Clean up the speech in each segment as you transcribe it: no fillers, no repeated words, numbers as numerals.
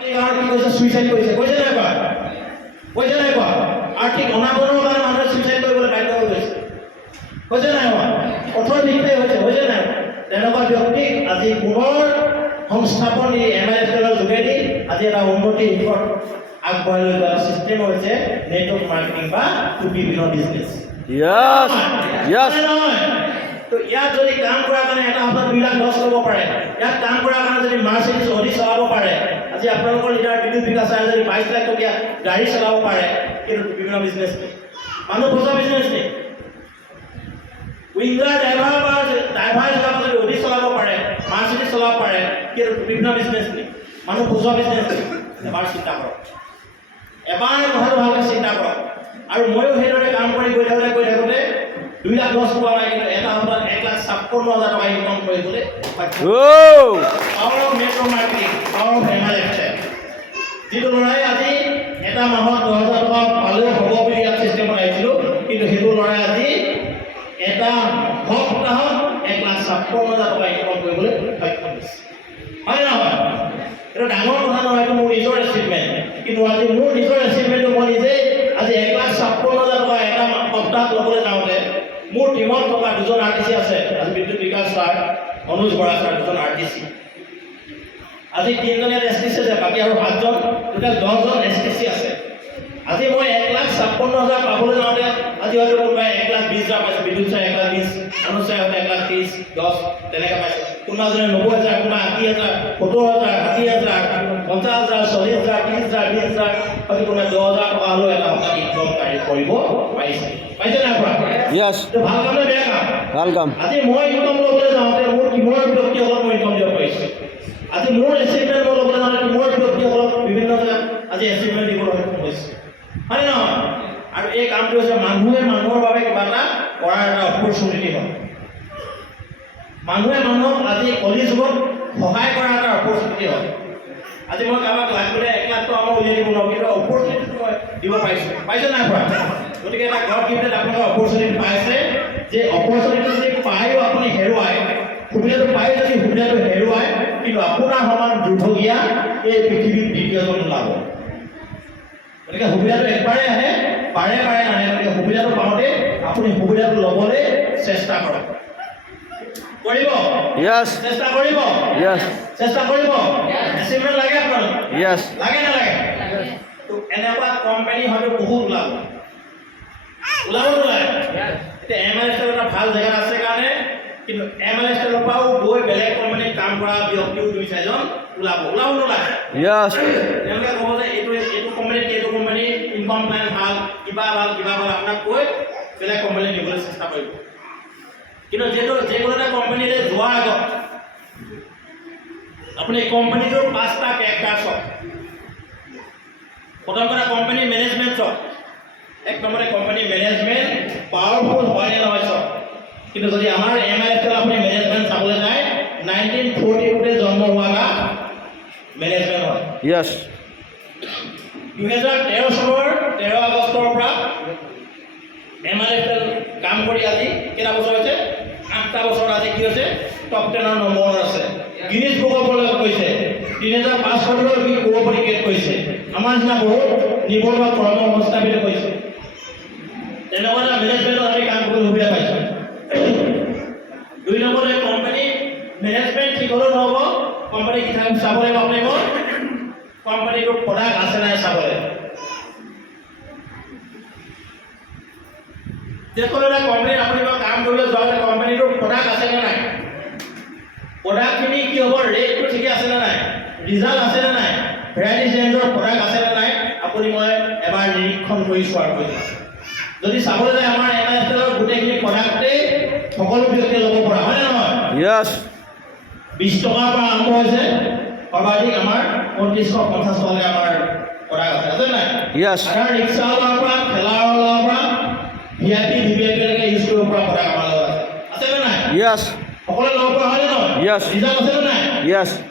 Suicide কৰিছে কৈছে নাই কোৱা আৰ্থিক অনাটনৰ কাৰণে মানুহে সুইচাইড কৰিবলৈ বাধ্য হৈ গৈছে কৈছে নাই কঠোৰ দিশে হৈছে নাই তেনেকুৱা ব্যক্তিক আজি পুনৰ সংস্থাপন দি MISৰ যোগেদি আজি এটা উন্নতি দিশত আগবঢ়াই লৈ যোৱা চিষ্টেম হৈছে নেটৱৰ্ক মাৰ্কেটিং বা বিভিন্ন বিজনেছ তো ইয়াত যদি কাম কৰাৰ কাৰণে এটা হাতত 2 লাখ 10 ল'ব পাৰে ইয়াত কাম কৰাৰ কাৰণে যদি মাৰ্চিডিজ অডি চলাব পাৰে আজি আপোনালোকৰ লিডাৰ বিদ্যুৎ বিকাশ চাই যদি 22 লাখ টকীয়া গাড়ী চলাব পাৰে কিন্তু বিভিন্ন বিজনেছ মানুহ বজা বিজনেছ নেই উইংগাৰ ড্ৰাইভাৰ হিচাপে যদি অডি চলাব পাৰে মাৰ্চিডিজ চলাব পাৰে কিন্তু বিভিন্ন বিজনেছ নেই মানুহ বজা বিজনেছ এবাৰ চিন্তা কৰক এবাৰ ভালকৈ চিন্তা কৰক আৰু ময়ো সেইদৰে কাম কৰি গৈ থাকোঁতে 2 লাখ 10 পোৱা নাই কিন্তু এটা হাতত 1,56,000 টকা ইনকাম কৰিবলৈ power of network marketing power of MIS যিটো ল'ৰাই আজি এটা মাহত 10,000 টকা পালেও হ'ব বুলি ইয়াত চিষ্টেম বনাইছিলোঁ কিন্তু সেইটো ল'ৰাই আজি এটা সপ্তাহত 1,56,000 টকা ইনকাম কৰিবলৈ সক্ষম হৈছে হয় নহয় এইটো ডাঙৰ কথা নহয় এইটো মোৰ নিজৰ এচিভমেণ্ট কিন্তু আজি মোৰ নিজৰ এচিভমেণ্টটো মই নিজে আজি 1,56,000 টকা এটা সপ্তাহত ল'বলৈ যাওঁতে মোৰ টিমত থকা 2জন RTC আছে আজি বিদ্যুৎ বিকাশ ছাৰ অনুজ বৰা ছাৰ 2জন RTC আজি 3জন STC আছে বাকী আৰু 5জন টোটেল 10জন STC আছে আজি মই 1,56,000 পাবলৈ যাওঁতে আজি হয়তো কোনোবাই 1,20,000 পাইছে বিদ্যুৎ ছাৰ 1,20,000 অনুজ ছাৰ হয়তো 1,30,000 10 তেনেকৈ পাইছে কোনোবাজনে 90,000 কোনোবা 80,000 70,000 60,000 50,000 40,000 30,000 20,000 হয়তো কোনোবাই 10,000 টকা হ'লেও এটা সপ্তাহ ইনকম কৰিব পাৰিছে নাই পৰা ভাল কাম নে বেয়া কাম ভাল কাম আজি মই ইনকম ল'বলৈ যাওঁতে মোৰ কিমান ব্যক্তিসকলক মই ইনকম দিব পাৰিছোঁ আজি মোৰ এচিভমেণ্ট মই ল'বলৈ যাওঁতে মোৰ ব্যক্তিসকলক বিভিন্ন জেগাত আজি এচিভমেণ্ট দিবলৈ সক্ষম হৈছে হয় নহয় আৰু এই কামটো হৈছে মানুহে মানুহৰ বাবে কিবা এটা কৰাৰ এটা অপৰচুনিটি হয় মানুহে মানুহক আজি কলি যুগত সহায় কৰাৰ এটা অপৰচুনিটি হয় আজি মই কাৰোবাক লাখ বোলে 1 লাখ টকা মই উলিয়াই দিব নোৱাৰোঁ কিন্তু অপৰচুনিটি মই দিব পাইছোঁ নাই পৰা গতিকে এটা গড গিফ্টেড আপোনালোকে অপৰচুনিটি পাইছে যে অপৰচুনিটি যদি পায়ো আপুনি হেৰুৱায় সুবিধাটো পাই যদি সুবিধাটো হেৰুৱায় কিন্তু আপোনাৰ সমান দুৰ্ভগীয়া এই পৃথিৱীত দ্বিতীয়জন ওলাব গতিকে সুবিধাটো একবাৰে আহে বাৰে নাহে গতিকে সুবিধাটো পাওঁতে আপুনি সুবিধাটো ল'বলৈ চেষ্টা কৰক কৰিব চেষ্টা কৰিব এচিভমেণ্ট লাগে আপোনালোক লাগে নালাগে তো এনেকুৱা কোম্পানী হয়তো বহুত ওলাব নোলায় এতিয়া MIS এটা ভাল জেগাত আছে কাৰণে কিন্তু MIS পৰাও গৈ বেলেগ কোম্পানীত কাম কৰা ব্যক্তিও 2-4জন ওলাব নোলায় তেওঁলোকে ক'ব যে এইটো কোম্পানী ইনকম প্লেন ভাল কিবা ভাল আপোনাক কৈ বেলেগ কোম্পানী দিবলৈ চেষ্টা কৰিব কিন্তু যিকোনো এটা কোম্পানীলৈ যোৱাৰ আগত আপুনি কোম্পানীটোৰ 5টা কেৰেক্টাৰ চাওক প্ৰথম কথা কোম্পানী মেনেজমেণ্ট চাওক এক নম্বৰে কোম্পানী মেনেজমেণ্ট পাৱাৰফুল হয় নে নহয় চাওক কিন্তু যদি আমাৰ MIS আপুনি মেনেজমেণ্ট চাবলৈ যায় 1942 জন্ম হোৱা মেনেজমেণ্ট হয় 2013 চনৰ 13 আগষ্টৰ পৰা MIS কাম কৰি আজি কেইটা বছৰ হৈছে 8টা বছৰ আজি কি হৈছে টপ 10ৰ নম্বৰ আছে গিনিজ বুক অফ ৱৰ্ল্ডত কৈছে 3500 চনৰ কি কোঅপাৰেটিভ ক্ৰিয়েট কৰিছে আমাৰ নিচিনা বহুত নিবনুৱা কৰ্ম সংস্থাপিত কৰিছে তেনেকুৱা এটা মেনেজমেণ্টত আমি কাম কৰি সুবিধা পাইছোঁ 2 নম্বৰে কোম্পানী মেনেজমেণ্ট ঠিক হ'লেও নহ'ব কোম্পানী কি চাব লাগিব আপোনালোকৰ কোম্পানীটোৰ প্ৰডাক্ট আছে নাই চাব লাগিব যিকোনো এটা কোম্পানীত আপুনি কাম কৰিবলৈ যোৱা কোম্পানীটোৰ প্ৰডাক্ট আছে নে নাই প্ৰডাক্টখিনি কি হ'ব ৰেটটো ঠিকে আছে নে নাই ৰিজাল্ট আছে নে নাই ভেৰাইটিজ ৰেঞ্জৰ প্ৰডাক্ট আছে নে নাই আপুনি মই এবাৰ নিৰীক্ষণ কৰি চোৱাৰ প্ৰয়োজন আছে যদি চাবলৈ যায় আমাৰ MISৰ গোটেইখিনি প্ৰডাক্টেই সকলো ব্যক্তিয়ে ল'ব পৰা হয় নে নহয় 20 টকাৰ পৰা আৰম্ভ হৈছে সৰ্বাধিক আমাৰ 2950 টকালৈকে আমাৰ প্ৰডাক্ট আছে নাই সাধাৰণ ৰিক্সাৱালাৰ পৰা ঠেলাৱালাৰ পৰা VIP VVIP লৈকে ইউজ কৰিব পৰা প্ৰডাক্ট আমাৰ লগত আছে নে নাই সকলোৱে ল'ব পৰা হয় নে নহয় ৰিজাল্ট আছে নে নাই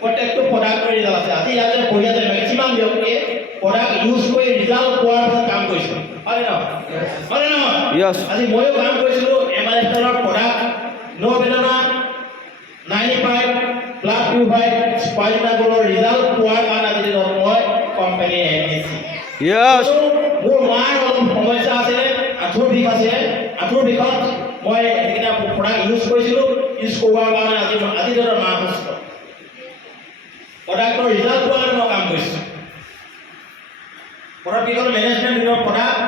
প্ৰত্যেকটো প্ৰডাক্টৰ ৰিজাল্ট আছে আজি ইয়াতে পঢ়ি আছে মেক্সিমাম ব্যক্তিয়ে প্ৰডাক্ট ইউজ কৰি ৰিজাল্ট পোৱাৰ পিছত কাম কৰিছে হয় নে নহয় আজি ময়ো কাম কৰিছিলোঁ MISৰ প্ৰডাক্ট নো বেদনা 95 ব্লাড পিউৰিফাইড স্পাইনাগোলৰ ৰিজাল্ট পোৱাৰ কাৰণে আজি মই Yes. মোৰ মাৰ অলপ সমস্যা আছিলে, আঁঠুৰ বিষ আছিলে, আঁঠুৰ বিষত মই সেইকেইটা প্ৰডাক্ট ইউজ কৰিছিলোঁ, ইউজ কৰোৱাৰ কাৰণে আজি ধৰক মা সুস্থ। প্ৰডাক্টৰ ৰিজাল্ট পোৱাৰ কাৰণে মই কাম কৰিছোঁ। প্ৰডাক্ট কি হ'ল মেনেজমেণ্ট প্ৰডাক্ট